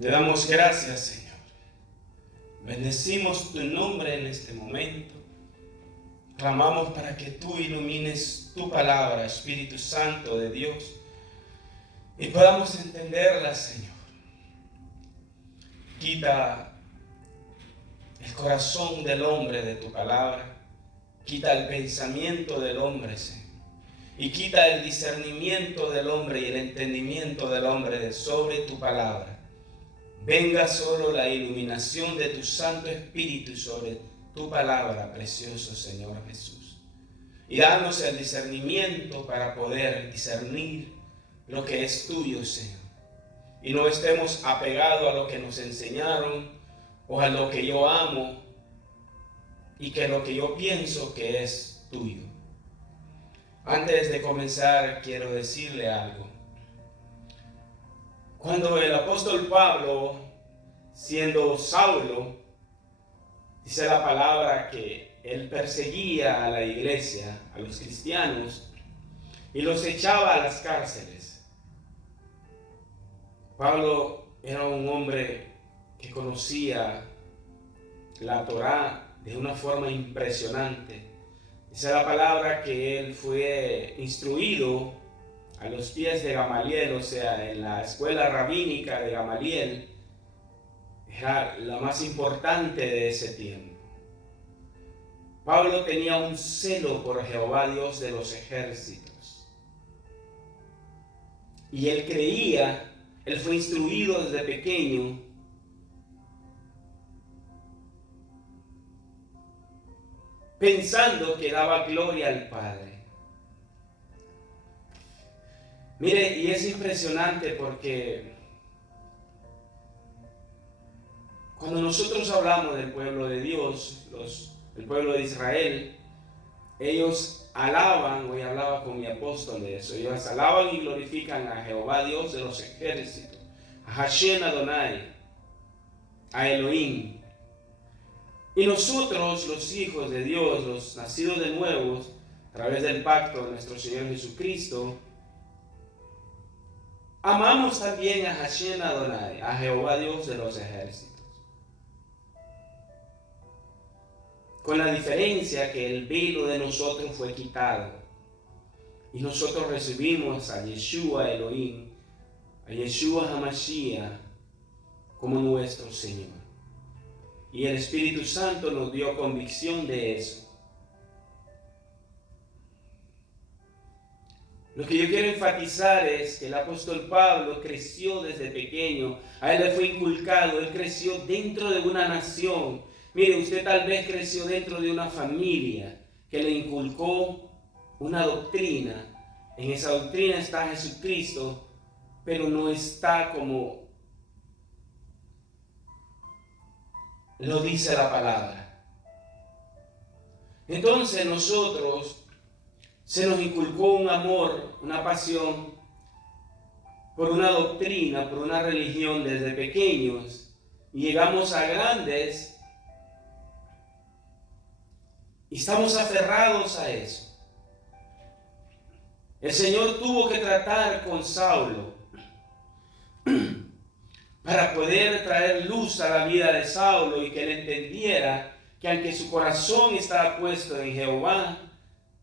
Te damos gracias, Señor. Bendecimos tu nombre en este momento. Clamamos para que tú ilumines tu palabra, Espíritu Santo de Dios, y podamos entenderla, Señor. Quita el corazón del hombre de tu palabra. Quita el pensamiento del hombre, Señor. Y quita el discernimiento del hombre y el entendimiento del hombre sobre tu palabra. Venga solo la iluminación de tu Santo Espíritu sobre tu palabra, precioso Señor Jesús. Y danos el discernimiento para poder discernir lo que es tuyo, Señor. Y no estemos apegados a lo que nos enseñaron o a lo que yo amo y que lo que yo pienso que es tuyo. Antes de comenzar, quiero decirle algo. Cuando el apóstol Pablo, siendo Saulo, dice la palabra que él perseguía a la iglesia, a los cristianos, y los echaba a las cárceles. Pablo era un hombre que conocía la Torá de una forma impresionante. Dice la palabra que él fue instruido a los pies de Gamaliel, o sea, en la escuela rabínica de Gamaliel, era la más importante de ese tiempo. Pablo tenía un celo por Jehová, Dios de los ejércitos. Y él creía, él fue instruido desde pequeño pensando que daba gloria al Padre. Mire, y es impresionante porque cuando nosotros hablamos del pueblo de Dios, el pueblo de Israel, ellos alaban, hoy hablaba con mi apóstol de eso, ellos alaban y glorifican a Jehová, Dios de los ejércitos, a Hashem Adonai, a Elohim. Y nosotros, los hijos de Dios, los nacidos de nuevos, a través del pacto de nuestro Señor Jesucristo, amamos también a Hashem Adonai, a Jehová Dios de los ejércitos. Con la diferencia que el velo de nosotros fue quitado. Y nosotros recibimos a Yeshua Elohim, a Yeshua HaMashiach, como nuestro Señor. Y el Espíritu Santo nos dio convicción de eso. Lo que yo quiero enfatizar es que el apóstol Pablo creció desde pequeño, a él le fue inculcado, él creció dentro de una nación. Mire, usted tal vez creció dentro de una familia que le inculcó una doctrina. En esa doctrina está Jesucristo, pero no está como lo dice la palabra. Entonces nosotros se nos inculcó un amor, una pasión por una doctrina, por una religión desde pequeños, y llegamos a grandes y estamos aferrados a eso. El Señor tuvo que tratar con Saulo para poder traer luz a la vida de Saulo y que él entendiera que aunque su corazón estaba puesto en Jehová,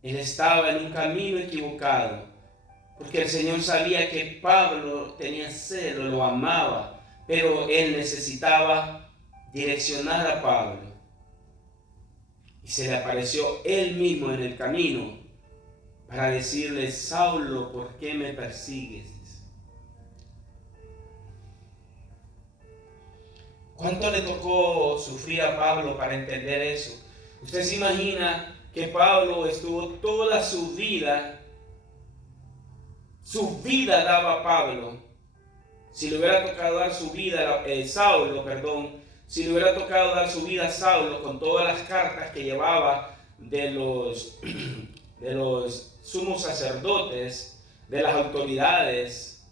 él estaba en un camino equivocado, porque el Señor sabía que Pablo tenía celo, lo amaba, pero él necesitaba direccionar a Pablo. Y se le apareció él mismo en el camino para decirle: Saulo, ¿por qué me persigues? ¿Cuánto le tocó sufrir a Pablo para entender eso? Usted se imagina que Pablo estuvo toda su vida daba a Pablo. Si le hubiera tocado dar su vida, si le hubiera tocado dar su vida a Saulo con todas las cartas que llevaba de los sumos sacerdotes, de las autoridades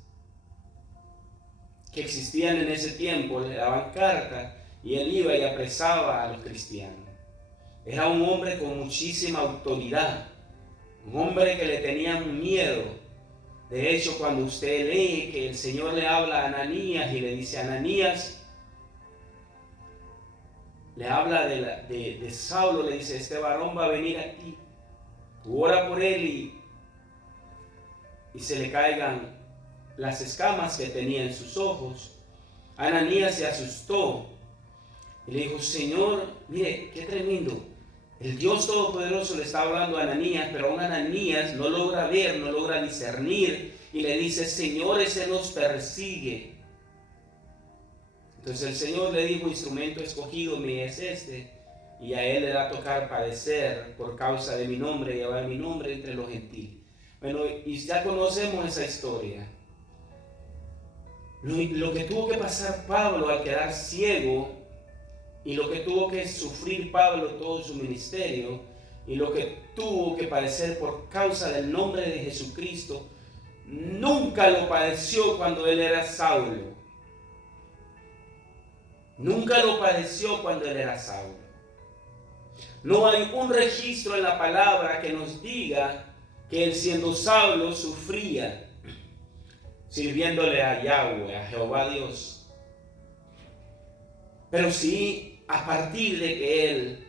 que existían en ese tiempo, le daban cartas y él iba y apresaba a los cristianos. Era un hombre con muchísima autoridad, un hombre que le tenían miedo, De hecho, cuando usted lee que el Señor le habla a Ananías y le dice: Ananías, le habla de Saulo, le dice: este varón va a venir a ti, tú ora por él y se le caigan las escamas que tenía en sus ojos. Ananías se asustó y le dijo: Señor, mire, qué tremendo. El Dios Todopoderoso le está hablando a Ananías, pero aún Ananías no logra ver, no logra discernir, y le dice: Señor, ese nos persigue. Entonces el Señor le dijo: instrumento escogido me es este, y a él le va a tocar padecer por causa de mi nombre, llevar mi nombre entre los gentiles. Bueno, y ya conocemos esa historia. Lo que tuvo que pasar Pablo al quedar ciego, y lo que tuvo que sufrir Pablo todo su ministerio, y lo que tuvo que padecer por causa del nombre de Jesucristo, nunca lo padeció cuando él era Saulo. Nunca lo padeció cuando él era Saulo. No hay un registro en la palabra que nos diga que él, siendo Saulo, sufría sirviéndole a Yahweh, a Jehová Dios. Pero sí, a partir de que él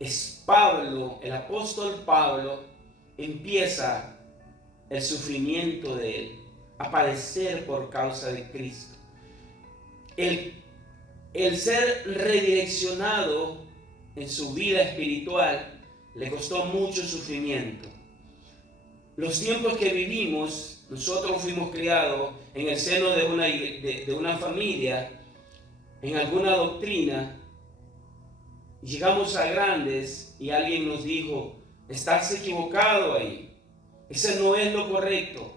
es Pablo, el apóstol Pablo, empieza el sufrimiento de él, a padecer por causa de Cristo. El ser redireccionado en su vida espiritual le costó mucho sufrimiento. Los tiempos que vivimos, nosotros fuimos criados en el seno de una familia, en alguna doctrina. Llegamos a grandes y alguien nos dijo: estás equivocado ahí, ese no es lo correcto.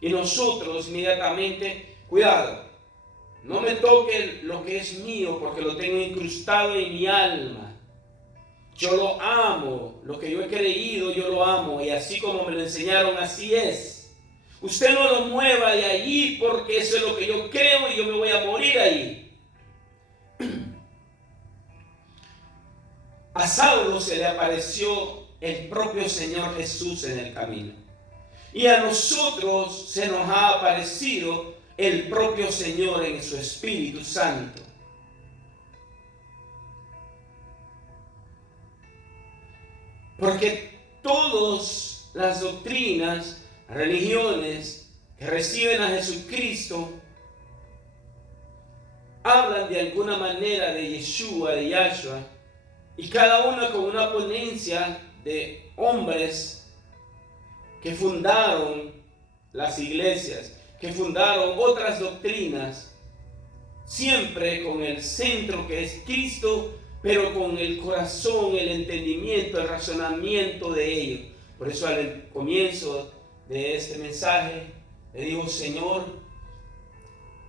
Y nosotros inmediatamente: cuidado, no me toque lo que es mío, porque lo tengo incrustado en mi alma. Yo lo amo, lo que yo he creído yo lo amo, y así como me lo enseñaron, así es. Usted no lo mueva de allí, porque eso es lo que yo creo y yo me voy a morir ahí. A Saulo se le apareció el propio Señor Jesús en el camino. Y a nosotros se nos ha aparecido el propio Señor en su Espíritu Santo. Porque todas las doctrinas, religiones que reciben a Jesucristo hablan de alguna manera de Yeshua, de Yahshua, y cada una con una ponencia de hombres que fundaron las iglesias, que fundaron otras doctrinas, siempre con el centro que es Cristo, pero con el corazón, el entendimiento, el razonamiento de ellos. Por eso al comienzo de este mensaje le digo: Señor,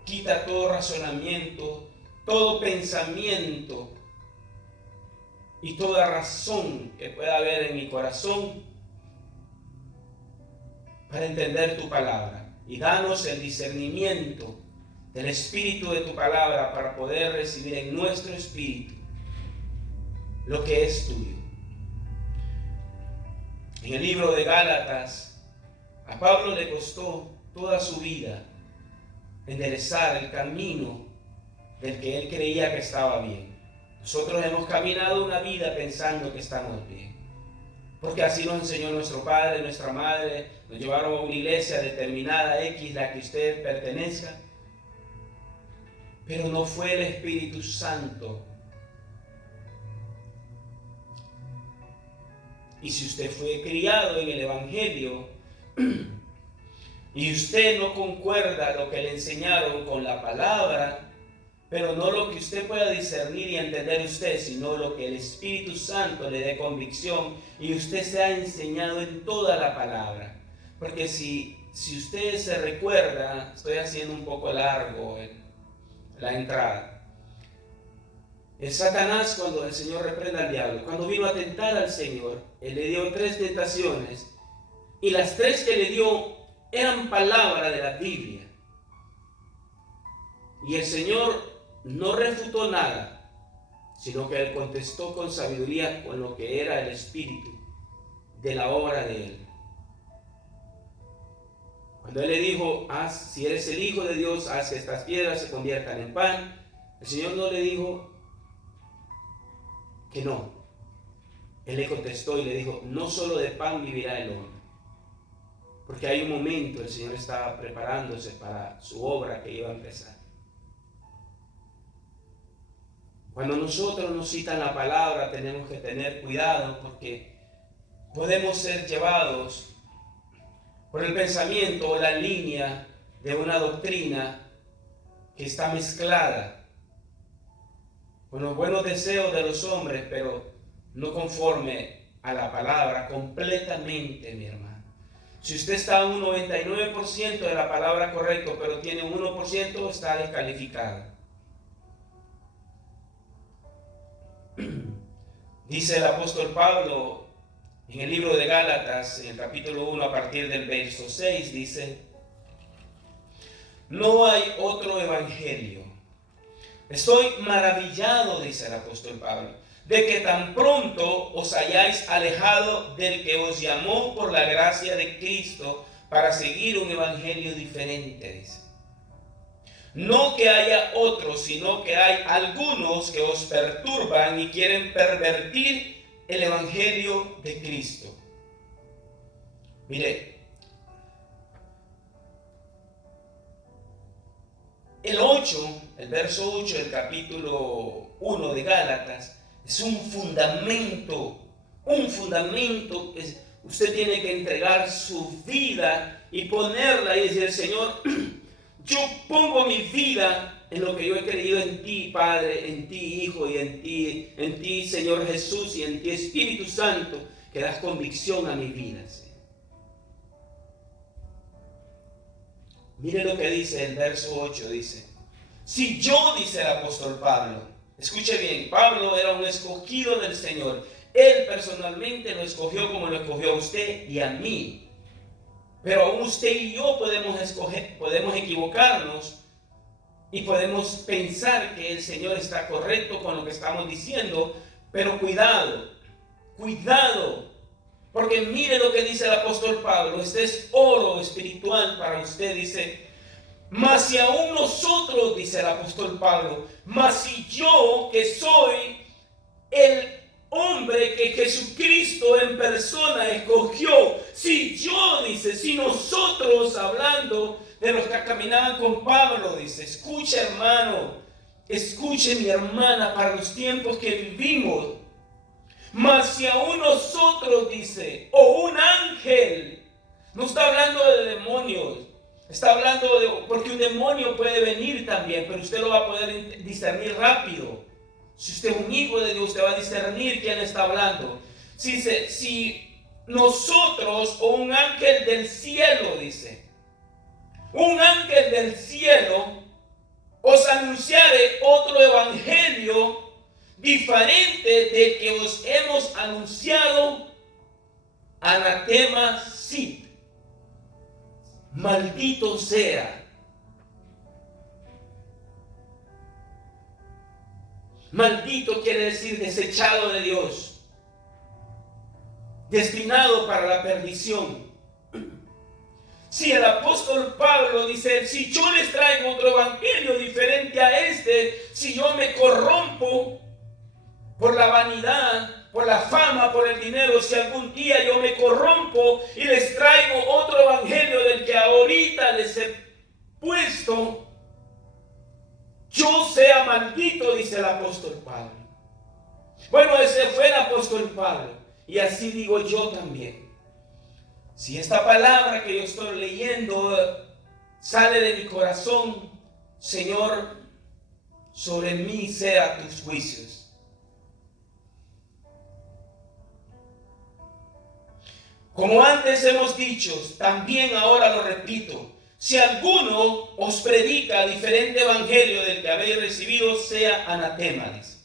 quita todo razonamiento, todo pensamiento y toda razón que pueda haber en mi corazón para entender tu palabra, y danos el discernimiento del espíritu de tu palabra para poder recibir en nuestro espíritu lo que es tuyo. En el libro de Gálatas, a Pablo le costó toda su vida enderezar el camino del que él creía que estaba bien. Nosotros hemos caminado una vida pensando que estamos bien, porque así nos enseñó nuestro padre, nuestra madre, nos llevaron a una iglesia determinada X, la que usted pertenezca, pero no fue el Espíritu Santo. Y si usted fue criado en el Evangelio y usted no concuerda lo que le enseñaron con la palabra, pero no lo que usted pueda discernir y entender usted, sino lo que el Espíritu Santo le dé convicción y usted se ha enseñado en toda la palabra. Porque si usted se recuerda, estoy haciendo un poco largo la entrada. El Satanás, cuando el Señor reprenda al diablo, cuando vino a tentar al Señor, Él le dio 3 tentaciones, y las 3 que le dio eran palabra de la Biblia. Y el Señor no refutó nada, sino que Él contestó con sabiduría con lo que era el Espíritu de la obra de Él. Cuando Él le dijo, si eres el Hijo de Dios, haz que estas piedras se conviertan en pan, el Señor no le dijo que no. Él le contestó y le dijo, no solo de pan vivirá el hombre. Porque hay un momento, el Señor estaba preparándose para su obra que iba a empezar. Cuando nosotros nos citan la palabra, tenemos que tener cuidado porque podemos ser llevados por el pensamiento o la línea de una doctrina que está mezclada con los buenos deseos de los hombres, pero no conforme a la palabra completamente, mi hermano. Si usted está a un 99% de la palabra correcto, pero tiene un 1%, está descalificado. Dice el apóstol Pablo en el libro de Gálatas, en el capítulo 1, a partir del verso 6, dice: no hay otro evangelio. Estoy maravillado, dice el apóstol Pablo, de que tan pronto os hayáis alejado del que os llamó por la gracia de Cristo para seguir un evangelio diferente, dice. No que haya otros, sino que hay algunos que os perturban y quieren pervertir el evangelio de Cristo. Mire, el verso 8 del capítulo 1 de Gálatas es un fundamento que usted tiene que entregar su vida y ponerla y decir: Señor, yo pongo mi vida en lo que yo he creído en ti, Padre, en ti, Hijo, y en ti, Señor Jesús, y en ti, Espíritu Santo, que das convicción a mi vida, Señor. Mire lo que dice el verso 8, dice: si yo, dice el apóstol Pablo, escuche bien, Pablo era un escogido del Señor. Él personalmente lo escogió como lo escogió a usted y a mí. Pero aún usted y yo podemos equivocarnos y podemos pensar que el Señor está correcto con lo que estamos diciendo, pero cuidado, porque mire lo que dice el apóstol Pablo. Este es oro espiritual para usted, dice: mas si aún nosotros, dice el apóstol Pablo, mas si yo, que soy el hombre que Jesucristo en persona escogió, si nosotros, hablando de los que caminaban con Pablo, dice, escuche hermano, escuche mi hermana, para los tiempos que vivimos, mas si aún nosotros, dice, o un ángel, no está hablando de demonios, está hablando porque un demonio puede venir también, pero usted lo va a poder discernir rápido. Si usted es un hijo de Dios, usted va a discernir quién está hablando. Si nosotros o un ángel del cielo, dice, un ángel del cielo os anunciare otro evangelio diferente del que os hemos anunciado, anatema sit, maldito sea. Maldito quiere decir desechado de Dios, destinado para la perdición. Si el apóstol Pablo dice: si yo les traigo otro evangelio diferente a este, si yo me corrompo por la vanidad, por la fama, por el dinero, si algún día yo me corrompo y les traigo otro evangelio del que ahorita les he puesto, yo sea maldito, dice el apóstol Pablo. Bueno, ese fue el apóstol Pablo, y así digo yo también. Si esta palabra que yo estoy leyendo sale de mi corazón, Señor, sobre mí sea tus juicios. Como antes hemos dicho, también ahora lo repito: si alguno os predica diferente evangelio del que habéis recibido, sea anatema, dice.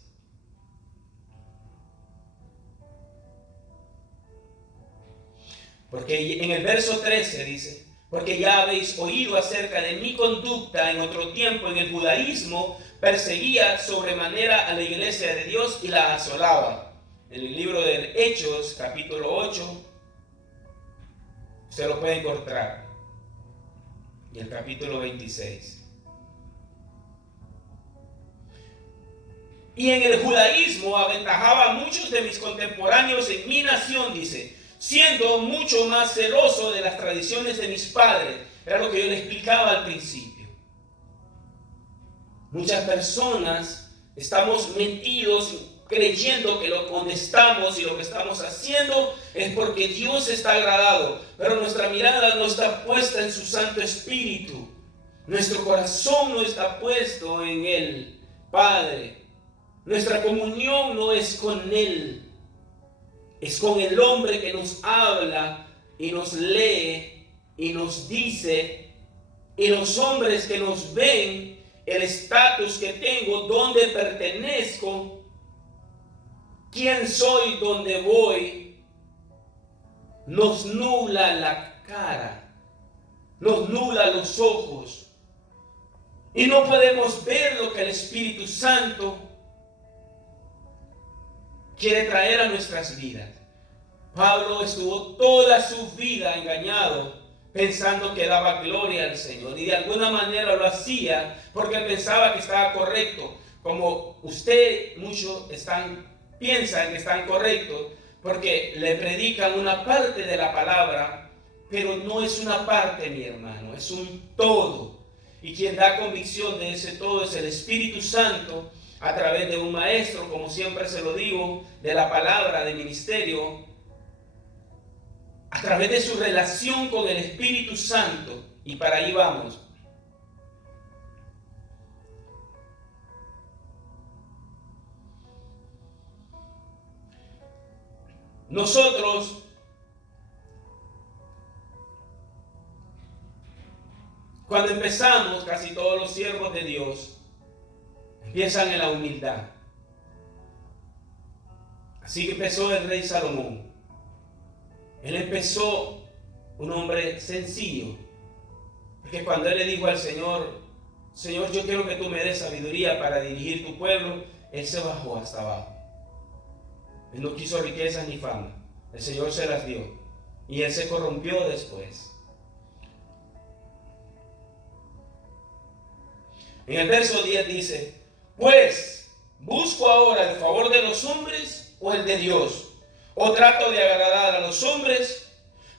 Porque en el verso 13 dice: porque ya habéis oído acerca de mi conducta en otro tiempo en el judaísmo, perseguía sobremanera a la iglesia de Dios y la asolaba. En el libro de Hechos, capítulo 8, Usted lo puede encontrar en el capítulo 26. Y en el judaísmo aventajaba a muchos de mis contemporáneos en mi nación, dice, siendo mucho más celoso de las tradiciones de mis padres. Era lo que yo le explicaba al principio. Muchas personas estamos metidos creyendo que donde estamos y lo que estamos haciendo es porque Dios está agradado, pero nuestra mirada no está puesta en su Santo Espíritu. Nuestro corazón no está puesto en el Padre. Nuestra comunión no es con Él, es con el hombre que nos habla y nos lee y nos dice, y los hombres que nos ven, el estatus que tengo, dónde pertenezco, quién soy, dónde voy, nos nubla la cara, nos nubla los ojos, y no podemos ver lo que el Espíritu Santo quiere traer a nuestras vidas. Pablo estuvo toda su vida engañado, pensando que daba gloria al Señor, y de alguna manera lo hacía porque él pensaba que estaba correcto, como muchos piensan que están correctos, porque le predican una parte de la palabra, pero no es una parte, mi hermano, es un todo. Y quien da convicción de ese todo es el Espíritu Santo, a través de un maestro, como siempre se lo digo, de la palabra, de ministerio, a través de su relación con el Espíritu Santo. Y para ahí vamos. Nosotros cuando empezamos, casi todos los siervos de Dios empiezan en la humildad. Así que empezó el rey Salomón. Él empezó un hombre sencillo, porque cuando él le dijo al Señor, Señor, yo quiero que tú me des sabiduría para dirigir tu pueblo, él se bajó hasta abajo. Él no quiso riquezas ni fama, el Señor se las dio, y él se corrompió después. En el verso 10 dice, pues, ¿busco ahora el favor de los hombres o el de Dios? ¿O trato de agradar a los hombres?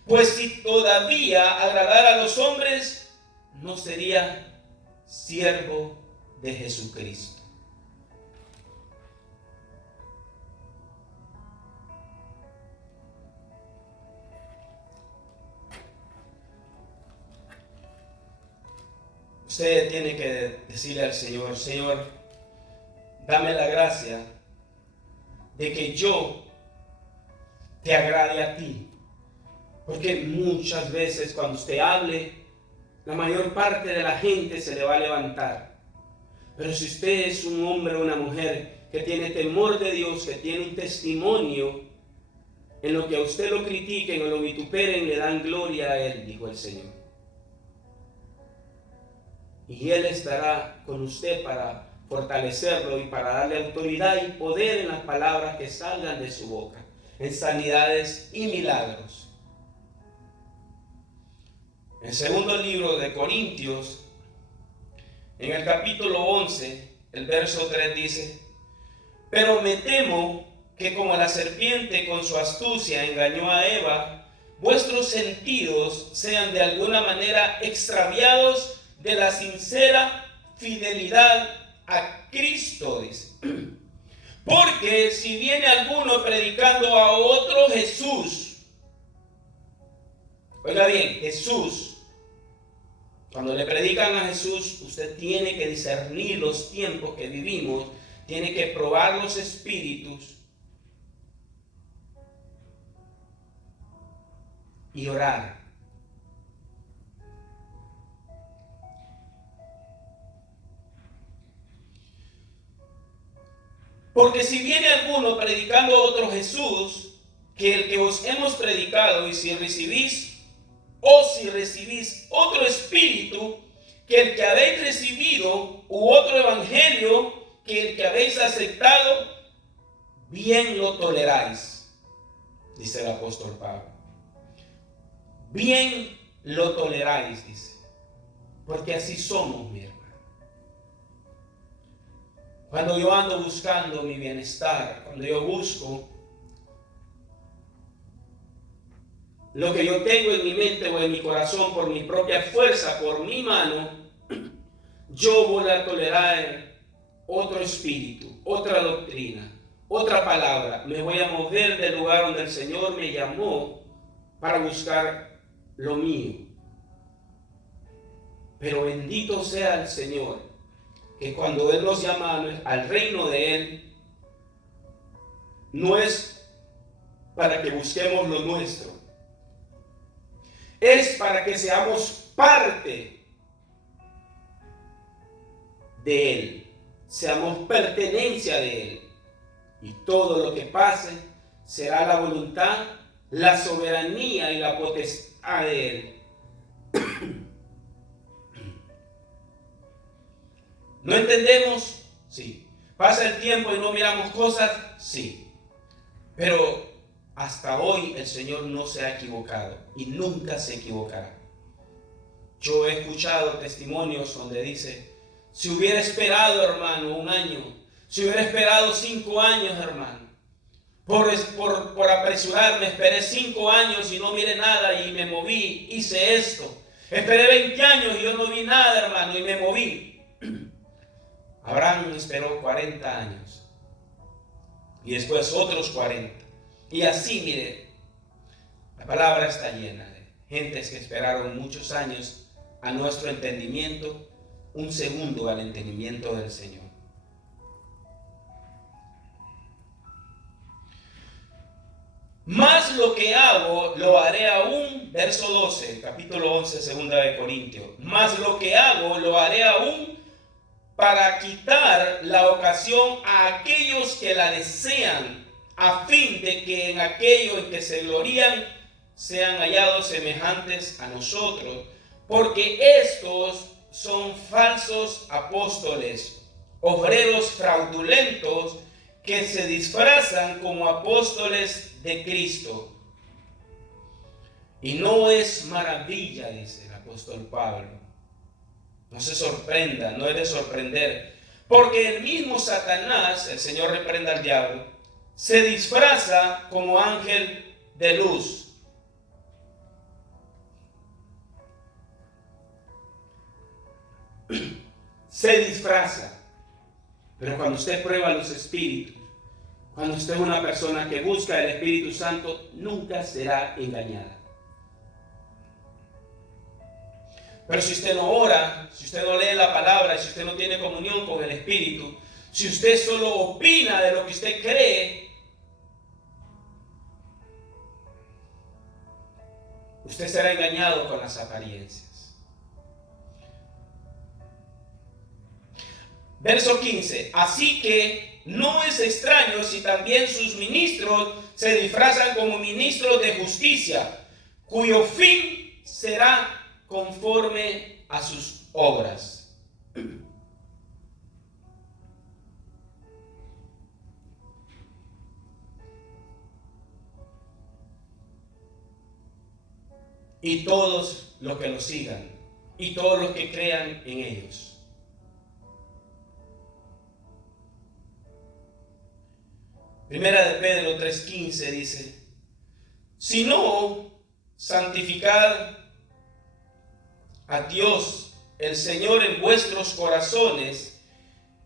Pues si todavía agradara a los hombres, no sería siervo de Jesucristo. Usted tiene que decirle al Señor, Señor, dame la gracia de que yo te agrade a ti. Porque muchas veces cuando usted hable, la mayor parte de la gente se le va a levantar. Pero si usted es un hombre o una mujer que tiene temor de Dios, que tiene un testimonio, en lo que a usted lo critiquen o lo vituperen, le dan gloria a Él, dijo el Señor. Y Él estará con usted para fortalecerlo y para darle autoridad y poder en las palabras que salgan de su boca, en sanidades y milagros. En el segundo libro de Corintios, en el capítulo 11, el verso 3 dice, pero me temo que como la serpiente con su astucia engañó a Eva, vuestros sentidos sean de alguna manera extraviados de la sincera fidelidad a Cristo, dice. Porque si viene alguno predicando a otro Jesús, oiga bien, Jesús, cuando le predican a Jesús, usted tiene que discernir los tiempos que vivimos, tiene que probar los espíritus y orar. Porque si viene alguno predicando a otro Jesús, que el que os hemos predicado, y si recibís otro espíritu, que el que habéis recibido, u otro evangelio, que el que habéis aceptado, bien lo toleráis, dice el apóstol Pablo. bien lo toleráis, dice. Porque así somos, mi hermano. Cuando yo ando buscando mi bienestar, cuando yo busco lo que yo tengo en mi mente o en mi corazón por mi propia fuerza, por mi mano, yo voy a tolerar otro espíritu, otra doctrina, otra palabra. Me voy a mover del lugar donde el Señor me llamó para buscar lo mío. Pero bendito sea el Señor, que cuando Él nos llama al reino de Él, no es para que busquemos lo nuestro, es para que seamos parte de Él, seamos pertenencia de Él. Y todo lo que pase será la voluntad, la soberanía y la potestad de Él. ¿No entendemos? Sí. ¿Pasa el tiempo y no miramos cosas? Sí. Pero hasta hoy el Señor no se ha equivocado y nunca se equivocará. Yo he escuchado testimonios donde dice, si hubiera esperado, hermano, 1 año, si hubiera esperado 5 años, hermano, por apresurarme, esperé 5 años y no miré nada y me moví, hice esto. Esperé 20 años y yo no vi nada, hermano, y me moví. Abraham esperó 40 años y después otros 40. Y así, mire, la palabra está llena de gentes que esperaron muchos años a nuestro entendimiento, un segundo al entendimiento del Señor. Más lo que hago, lo haré aún, verso 12, capítulo 11, segunda de Corintios. Más lo que hago, lo haré aún para quitar la ocasión a aquellos que la desean, a fin de que en aquello en que se glorían sean hallados semejantes a nosotros, porque estos son falsos apóstoles, obreros fraudulentos que se disfrazan como apóstoles de Cristo. Y no es maravilla, dice el apóstol Pablo. No se sorprenda, no es de sorprender, porque el mismo Satanás, el Señor reprenda al diablo, se disfraza como ángel de luz. Se disfraza. Pero cuando usted prueba los espíritus, cuando usted es una persona que busca el Espíritu Santo, nunca será engañada. Pero si usted no ora, si usted no lee la palabra, si usted no tiene comunión con el Espíritu, si usted solo opina de lo que usted cree, usted será engañado con las apariencias. Verso 15. Así que no es extraño si también sus ministros se disfrazan como ministros de justicia, cuyo fin será conforme a sus obras. Y todos los que los sigan, y todos los que crean en ellos. Primera de Pedro 3:15 dice, si no, santificad a Dios el Señor en vuestros corazones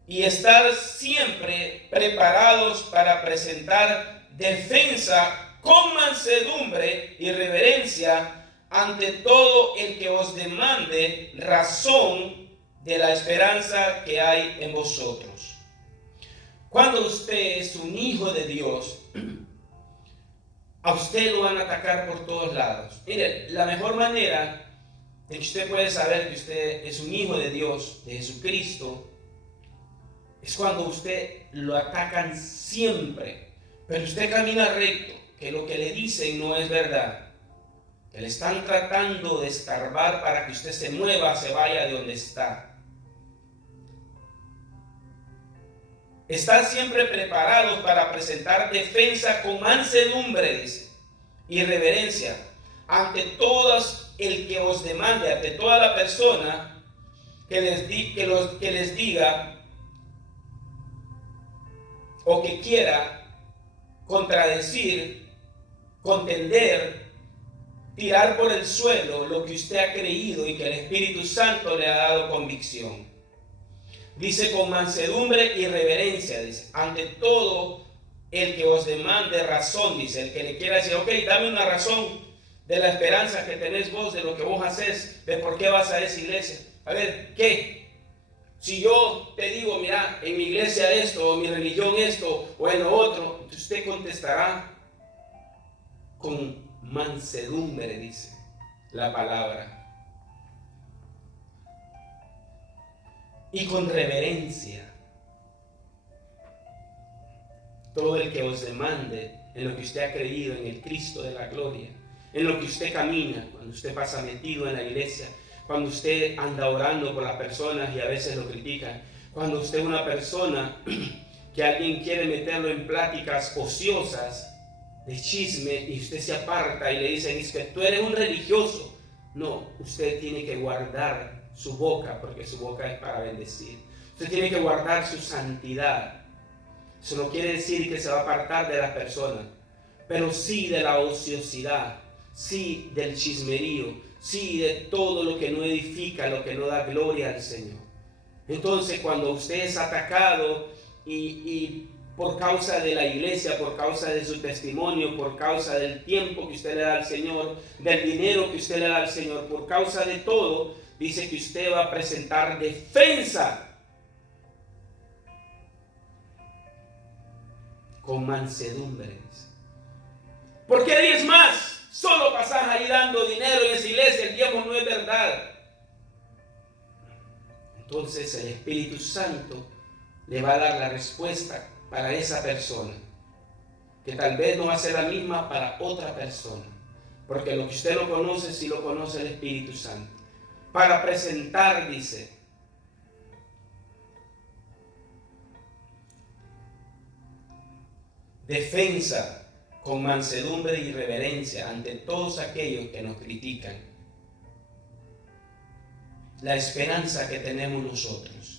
y estar siempre preparados para presentar defensa con mansedumbre y reverencia ante todo el que os demande razón de la esperanza que hay en vosotros. Cuando usted es un hijo de Dios, a usted lo van a atacar por todos lados. Mire, la mejor manera de que usted puede saber que usted es un hijo de Dios, de Jesucristo, es cuando usted lo atacan siempre, pero usted camina recto, que lo que le dicen no es verdad, que le están tratando de escarbar para que usted se mueva, se vaya de donde está. Están siempre preparados para presentar defensa con mansedumbre, dice, y reverencia ante todos el que os demande, ante toda la persona que les diga o que quiera contradecir, contender, tirar por el suelo lo que usted ha creído y que el Espíritu Santo le ha dado convicción. Dice con mansedumbre y reverencia, dice, ante todo el que os demande razón, dice, el que le quiera decir, ok, dame una razón de la esperanza que tenés vos, de lo que vos haces, de por qué vas a esa iglesia. A ver, ¿qué? Si yo te digo, mira, en mi iglesia esto, o mi religión esto, o en lo otro, usted contestará con mansedumbre, dice la palabra, y con reverencia. Todo el que os demande en lo que usted ha creído, en el Cristo de la gloria, en lo que usted camina, cuando usted pasa metido en la iglesia, cuando usted anda orando por las personas y a veces lo critican, cuando usted es una persona que alguien quiere meterlo en pláticas ociosas, de chisme, y usted se aparta y le dicen, es que tú eres un religioso. No, usted tiene que guardar su boca, porque su boca es para bendecir. Usted tiene que guardar su santidad. Eso no quiere decir que se va a apartar de las personas, pero sí de la ociosidad, sí del chismerío, sí de todo lo que no edifica, lo que no da gloria al Señor. Entonces, cuando usted es atacado y por causa de la iglesia, por causa de su testimonio, por causa del tiempo que usted le da al Señor, del dinero que usted le da al Señor, por causa de todo, dice que usted va a presentar defensa con mansedumbre. ¿Por qué diezmas? Solo pasás ahí dando dinero en esa iglesia, el diezmo no es verdad. Entonces el Espíritu Santo le va a dar la respuesta para esa persona, que tal vez no va a ser la misma para otra persona, porque lo que usted no conoce, sí lo conoce el Espíritu Santo. Para presentar, dice, defensa con mansedumbre y reverencia ante todos aquellos que nos critican. La esperanza que tenemos nosotros.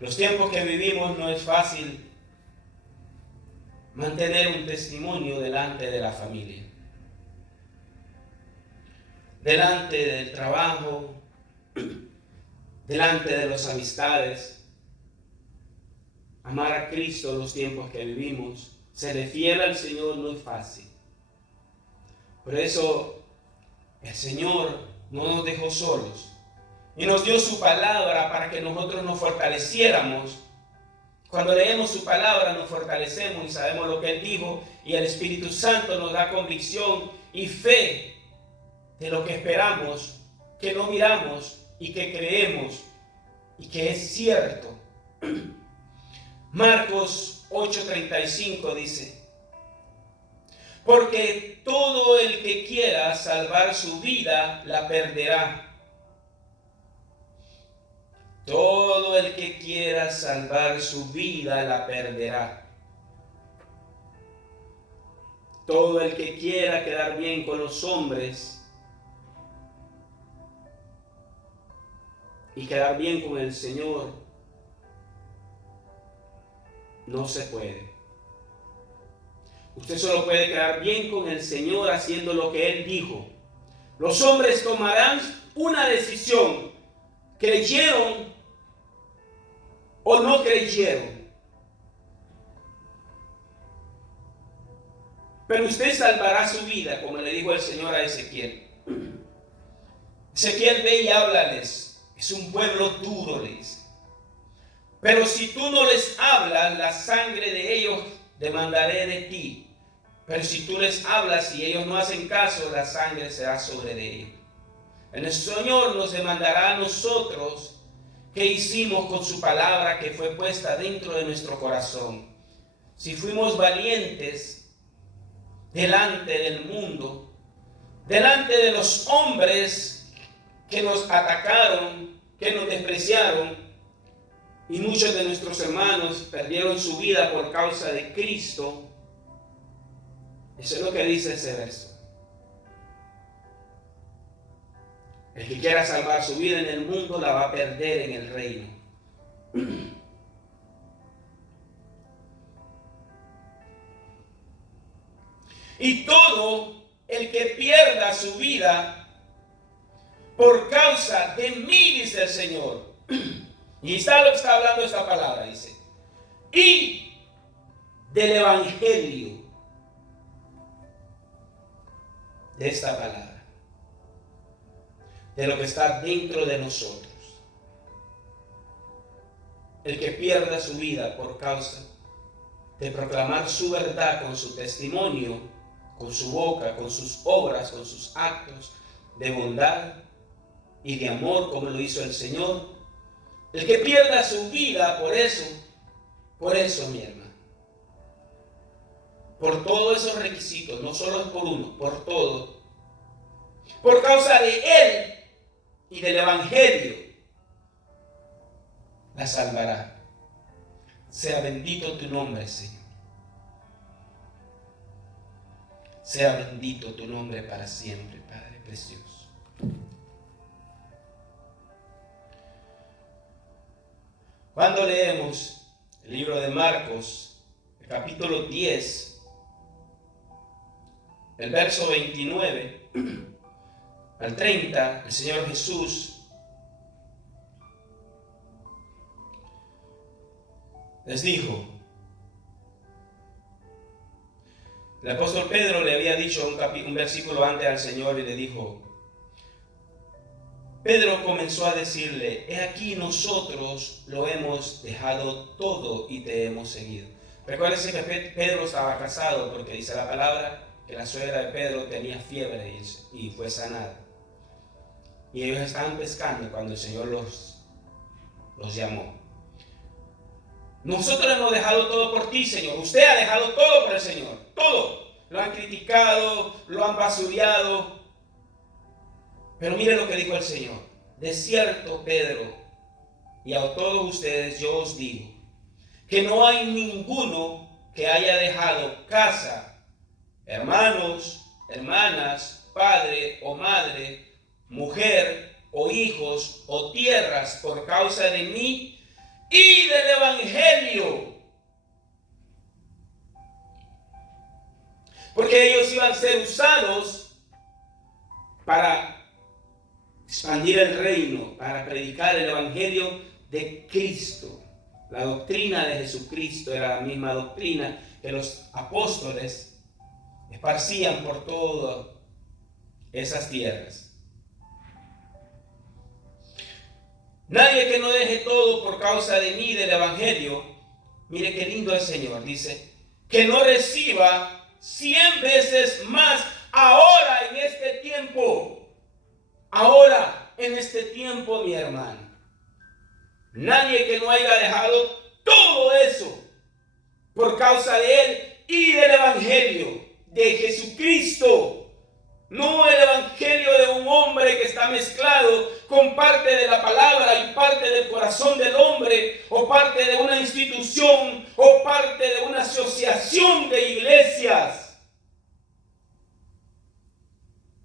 Los tiempos que vivimos no es fácil mantener un testimonio delante de la familia, delante del trabajo, delante de las amistades. Amar a Cristo en los tiempos que vivimos, serle fiel al Señor no es fácil. Por eso el Señor no nos dejó solos y nos dio su palabra para que nosotros nos fortaleciéramos. Cuando leemos su palabra nos fortalecemos y sabemos lo que Él dijo, y el Espíritu Santo nos da convicción y fe de lo que esperamos, que no miramos y que creemos y que es cierto. Marcos 8:35 dice, porque todo el que quiera salvar su vida la perderá. Todo el que quiera salvar su vida la perderá. Todo el que quiera quedar bien con los hombres y quedar bien con el Señor, no se puede. Usted solo puede quedar bien con el Señor haciendo lo que Él dijo. Los hombres tomarán una decisión. ¿Creyeron o no creyeron? Pero usted salvará su vida, como le dijo el Señor a Ezequiel. Ezequiel, ve y háblales. Es un pueblo duro, le dice. Pero si tú no les hablas, la sangre de ellos demandaré de ti. Pero si tú les hablas y ellos no hacen caso, la sangre será sobre de ellos. El Señor nos demandará a nosotros qué hicimos con su palabra que fue puesta dentro de nuestro corazón. Si fuimos valientes delante del mundo, delante de los hombres que nos atacaron, que nos despreciaron, y muchos de nuestros hermanos perdieron su vida por causa de Cristo. Eso es lo que dice ese verso. El que quiera salvar su vida en el mundo la va a perder en el reino. Y todo el que pierda su vida por causa de mí, dice el Señor. Y está lo que está hablando esta palabra, dice. Y del evangelio de esta palabra. De lo que está dentro de nosotros. El que pierda su vida por causa de proclamar su verdad con su testimonio, con su boca, con sus obras, con sus actos de bondad y de amor, como lo hizo el Señor. El que pierda su vida por eso, mi hermano. Por todos esos requisitos, no solo es por uno, por todo. Por causa de Él y del evangelio, la salvará. Sea bendito tu nombre, Señor. Sea bendito tu nombre para siempre, Padre precioso. Cuando leemos el libro de Marcos, el capítulo 10, el verso 29 al 30, el Señor Jesús les dijo, el apóstol Pedro le había dicho un versículo antes al Señor y le dijo, Pedro comenzó a decirle, he aquí nosotros lo hemos dejado todo y te hemos seguido. Recuérdense que Pedro estaba casado porque dice la palabra que la suegra de Pedro tenía fiebre y fue sanada. Y ellos estaban pescando cuando el Señor los llamó. Nosotros hemos dejado todo por ti, Señor. Usted ha dejado todo por el Señor. Todo. Lo han criticado, lo han basureado. Pero mire lo que dijo el Señor. De cierto, Pedro, y a todos ustedes yo os digo, que no hay ninguno que haya dejado casa, hermanos, hermanas, padre o madre, mujer o hijos o tierras por causa de mí y del evangelio. Porque ellos iban a ser usados para expandir el reino, para predicar el evangelio de Cristo. La doctrina de Jesucristo era la misma doctrina que los apóstoles esparcían por todas esas tierras. Nadie que no deje todo por causa de mí, del evangelio, mire qué lindo el Señor, dice, que no reciba 100 veces más ahora en este tiempo. Ahora, en este tiempo, mi hermano, nadie que no haya dejado todo eso por causa de Él y del evangelio de Jesucristo. No el evangelio de un hombre que está mezclado con parte de la palabra y parte del corazón del hombre, o parte de una institución, o parte de una asociación de iglesias,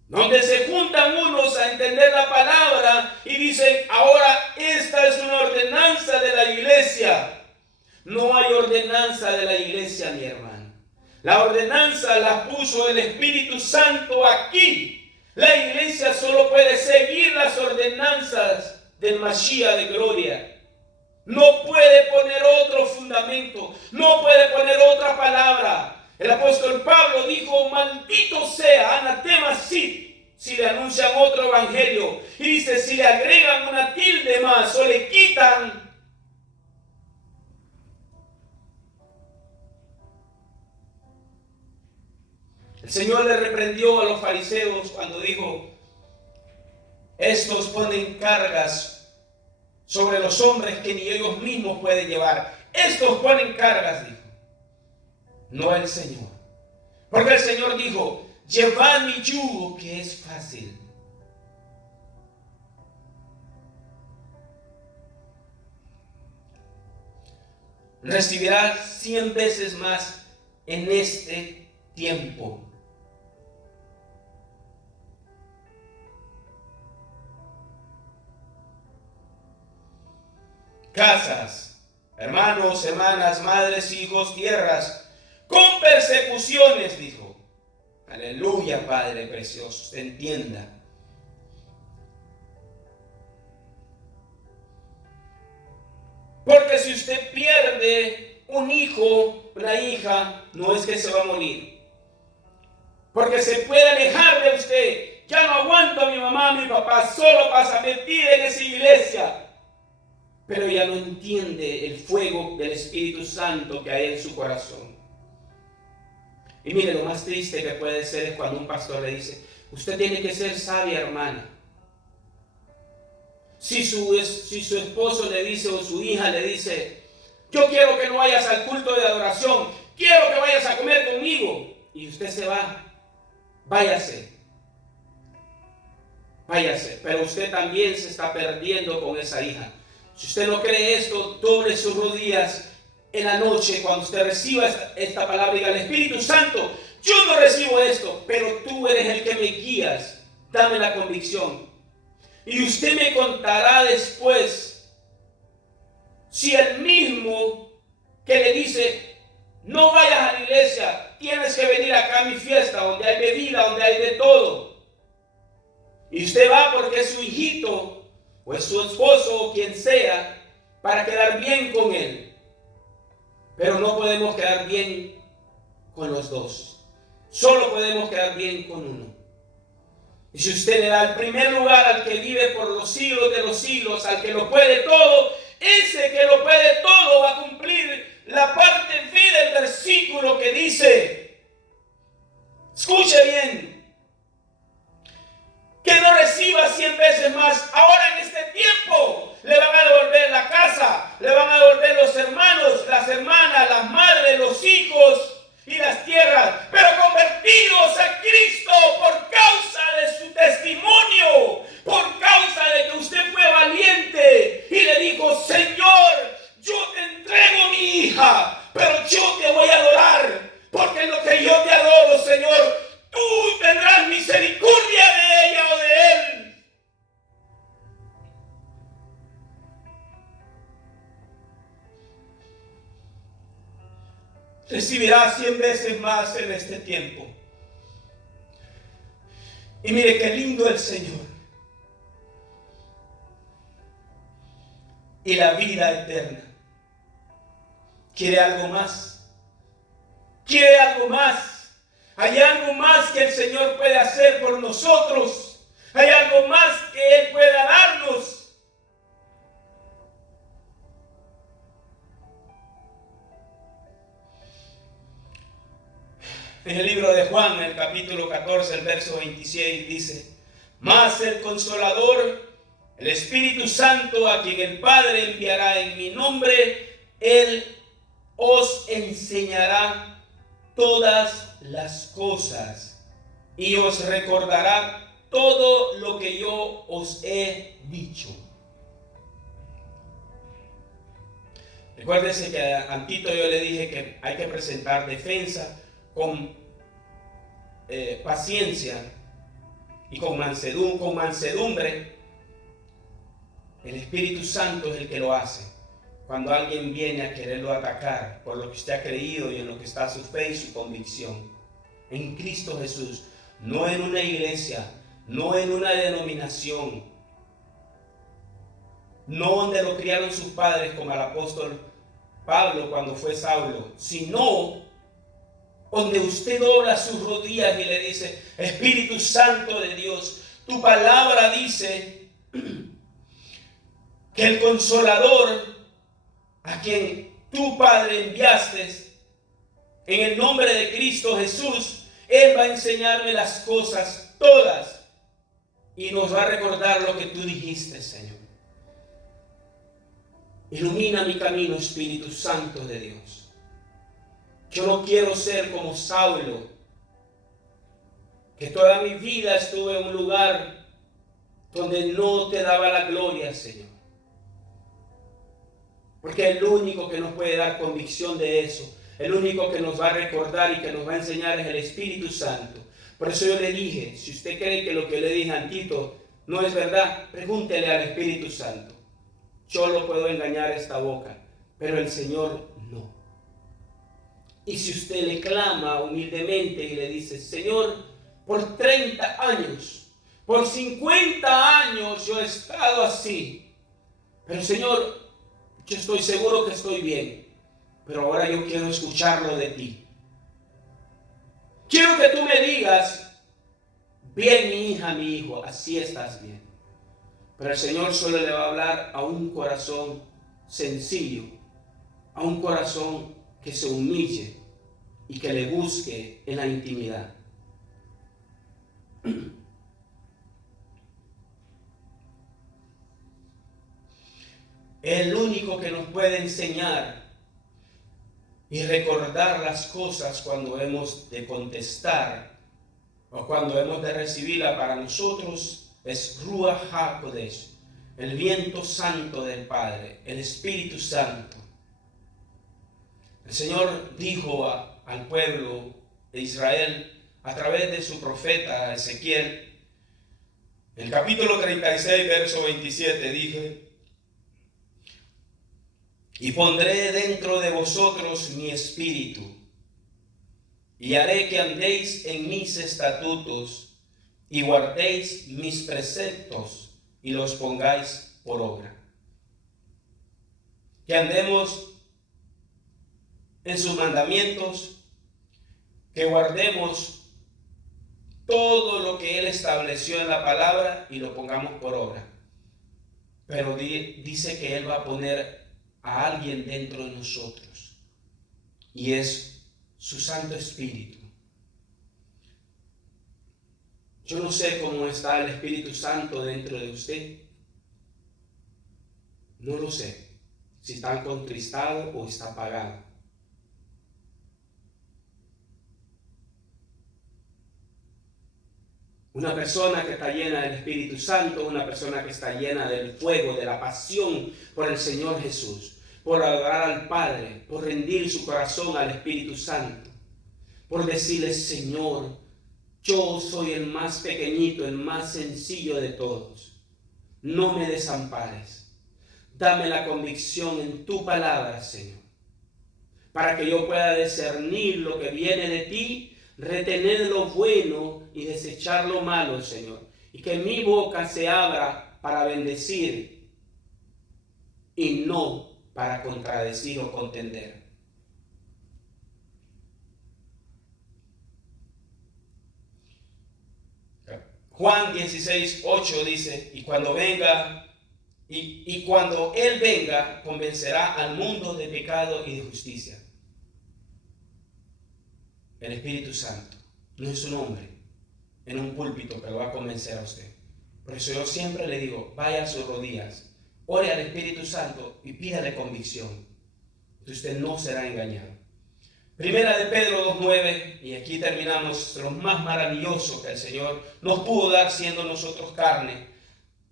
donde se juntan unos a entender la palabra y dicen, ahora esta es una ordenanza de la iglesia. No hay ordenanza de la iglesia, mi hermano. La ordenanza la puso el Espíritu Santo aquí. La iglesia solo puede seguir las ordenanzas del Mashiach de gloria. No puede poner otro fundamento, no puede poner otra palabra. El apóstol Pablo dijo, maldito sea, anatema sí, si le anuncian otro evangelio. Y dice, si le agregan una tilde más o le quitan, el Señor le reprendió a los fariseos cuando dijo, estos ponen cargas sobre los hombres que ni ellos mismos pueden llevar. Estos ponen cargas, dijo. No el Señor. Porque el Señor dijo, llevad mi yugo que es fácil. recibirás 100 veces más en este tiempo. Casas, hermanos, hermanas, madres, hijos, tierras, con persecuciones, dijo. Aleluya, Padre precioso, usted entienda. Porque si usted pierde un hijo, una hija, no es que se va a morir. Porque se puede alejar de usted. Ya no aguanto a mi mamá, a mi papá, solo pasa metida en esa iglesia. Pero ella no entiende el fuego del Espíritu Santo que hay en su corazón. Y mire, lo más triste que puede ser es cuando un pastor le dice: usted tiene que ser sabia, hermana. Si su esposo le dice o su hija le dice: yo quiero que no vayas al culto de adoración, quiero que vayas a comer conmigo, y usted se va, váyase. Pero usted también se está perdiendo con esa hija. Si usted no cree esto, doble sus rodillas en la noche cuando usted reciba esta palabra y diga: el Espíritu Santo, yo no recibo esto, pero tú eres el que me guías, dame la convicción. Y usted me contará después si el mismo que le dice: no vayas a la iglesia, tienes que venir acá a mi fiesta donde hay bebida, donde hay de todo. Y usted va porque es su hijito o es su esposo o quien sea, para quedar bien con él. Pero no podemos quedar bien con los dos. Solo podemos quedar bien con uno. Y si usted le da el primer lugar al que vive por los siglos de los siglos, al que lo puede todo, ese que lo puede todo va a cumplir la parte B del versículo que dice, escuche bien, que no reciba 100 veces más. Ahora en este tiempo le van a devolver la casa, le van a devolver los hermanos, las hermanas, las madres, los hijos y las tierras, pero convertidos a Cristo por causa de su testimonio, por causa de que usted fue valiente y le dijo: Señor, yo te entrego mi hija, pero yo te voy a adorar, porque en lo que yo te adoro, Señor, tú tendrás misericordia de ella o de él. Recibirá 100 veces más en este tiempo. Y mire qué lindo el Señor. Y la vida eterna. ¿Quiere algo más? ¿Quiere algo más? Hay algo más que el Señor puede hacer por nosotros. Hay algo más que Él pueda darnos. En el libro de Juan, en el capítulo 14, el verso 26, dice: mas el Consolador, el Espíritu Santo, a quien el Padre enviará en mi nombre, Él os enseñará todas las cosas y os recordará todo lo que yo os he dicho. Recuérdense que a Antito yo le dije que hay que presentar defensa con paciencia y con mansedumbre. El Espíritu Santo es el que lo hace. Cuando alguien viene a quererlo atacar por lo que usted ha creído y en lo que está su fe y su convicción en Cristo Jesús, no en una iglesia, no en una denominación, no donde lo criaron sus padres como al apóstol Pablo cuando fue Saulo, sino donde usted dobla sus rodillas y le dice: Espíritu Santo de Dios, tu palabra dice que el Consolador, a quien tu Padre enviaste, en el nombre de Cristo Jesús, Él va a enseñarme las cosas todas y nos va a recordar lo que tú dijiste, Señor. Ilumina mi camino, Espíritu Santo de Dios. Yo no quiero ser como Saulo, que toda mi vida estuve en un lugar donde no te daba la gloria, Señor. Porque el único que nos puede dar convicción de eso, el único que nos va a recordar y que nos va a enseñar es el Espíritu Santo. Por eso yo le dije, si usted cree que lo que le dije a Tito no es verdad, pregúntele al Espíritu Santo. Yo lo puedo engañar esta boca, pero el Señor no. Y si usted le clama humildemente y le dice, Señor, por 30 años, por 50 años yo he estado así, pero Señor, yo estoy seguro que estoy bien, pero ahora yo quiero escucharlo de ti. Quiero que tú me digas, bien mi hija, mi hijo, así estás bien. Pero el Señor solo le va a hablar a un corazón sencillo, a un corazón que se humille y que le busque en la intimidad. El único que nos puede enseñar y recordar las cosas cuando hemos de contestar o cuando hemos de recibirla para nosotros es Ruach HaKodesh, el viento santo del Padre, el Espíritu Santo. El Señor dijo al pueblo de Israel a través de su profeta Ezequiel, en el capítulo 36, verso 27, dije, y pondré dentro de vosotros mi espíritu, y haré que andéis en mis estatutos, y guardéis mis preceptos, y los pongáis por obra. Que andemos en sus mandamientos, que guardemos todo lo que Él estableció en la palabra y lo pongamos por obra. Pero dice que Él va a poner a alguien dentro de nosotros y es su Santo Espíritu. Yo no sé cómo está el Espíritu Santo dentro de usted. No lo sé. Si está contristado o está apagado. Una persona que está llena del Espíritu Santo, una persona que está llena del fuego, de la pasión por el Señor Jesús, por adorar al Padre, por rendir su corazón al Espíritu Santo, por decirle, Señor, yo soy el más pequeñito, el más sencillo de todos. No me desampares. Dame la convicción en tu palabra, Señor, para que yo pueda discernir lo que viene de ti, retener lo bueno y desechar lo malo, Señor. Y que mi boca se abra para bendecir y no para contradecir o contender. Juan 16:8 dice, y cuando Él venga, convencerá al mundo de pecado y de justicia. El Espíritu Santo no es un hombre en un púlpito que lo va a convencer a usted. Por eso yo siempre le digo, vaya a sus rodillas, ore al Espíritu Santo y pídale convicción. Usted no será engañado. Primera de Pedro 2:9, y aquí terminamos lo más maravilloso que el Señor nos pudo dar siendo nosotros carne.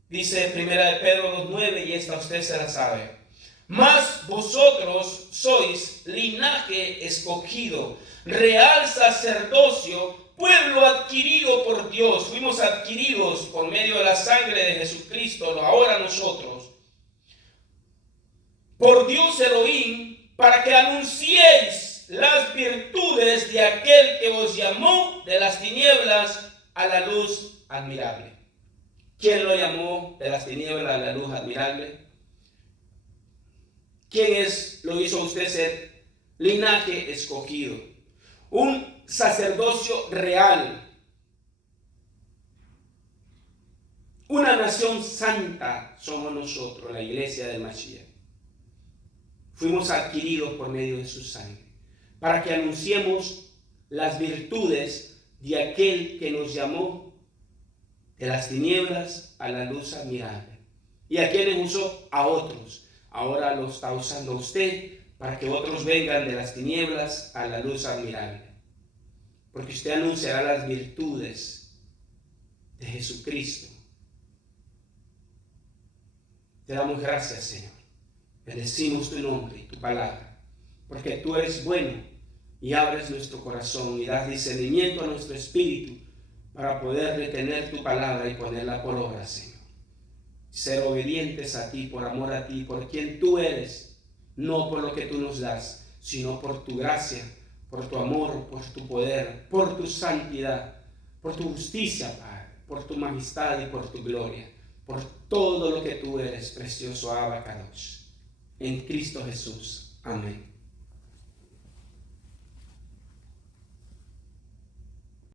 Dice Primera de Pedro 2:9, y esta usted se la sabe. Mas vosotros sois linaje escogido, real sacerdocio, pueblo adquirido por Dios. Fuimos adquiridos por medio de la sangre de Jesucristo, ahora nosotros. Por Dios Elohim, para que anunciéis las virtudes de aquel que os llamó de las tinieblas a la luz admirable. ¿Quién lo llamó de las tinieblas a la luz admirable? ¿Quién lo hizo usted ser linaje escogido? Un sacerdocio real. Una nación santa somos nosotros, la iglesia del Mashiach. Fuimos adquiridos por medio de su sangre, para que anunciemos las virtudes de aquel que nos llamó de las tinieblas a la luz admirable. ¿Y a quienes usó? A otros. Ahora lo está usando usted para que otros vengan de las tinieblas a la luz admirable. Porque usted anunciará las virtudes de Jesucristo. Te damos gracias, Señor. Bendecimos tu nombre y tu palabra, porque tú eres bueno y abres nuestro corazón y das discernimiento a nuestro espíritu para poder retener tu palabra y ponerla por obra, Señor. Ser obedientes a ti, por amor a ti, por quien tú eres, no por lo que tú nos das, sino por tu gracia, por tu amor, por tu poder, por tu santidad, por tu justicia, Padre, por tu majestad y por tu gloria, por todo lo que tú eres, precioso Abba Kadosh. En Cristo Jesús. Amén.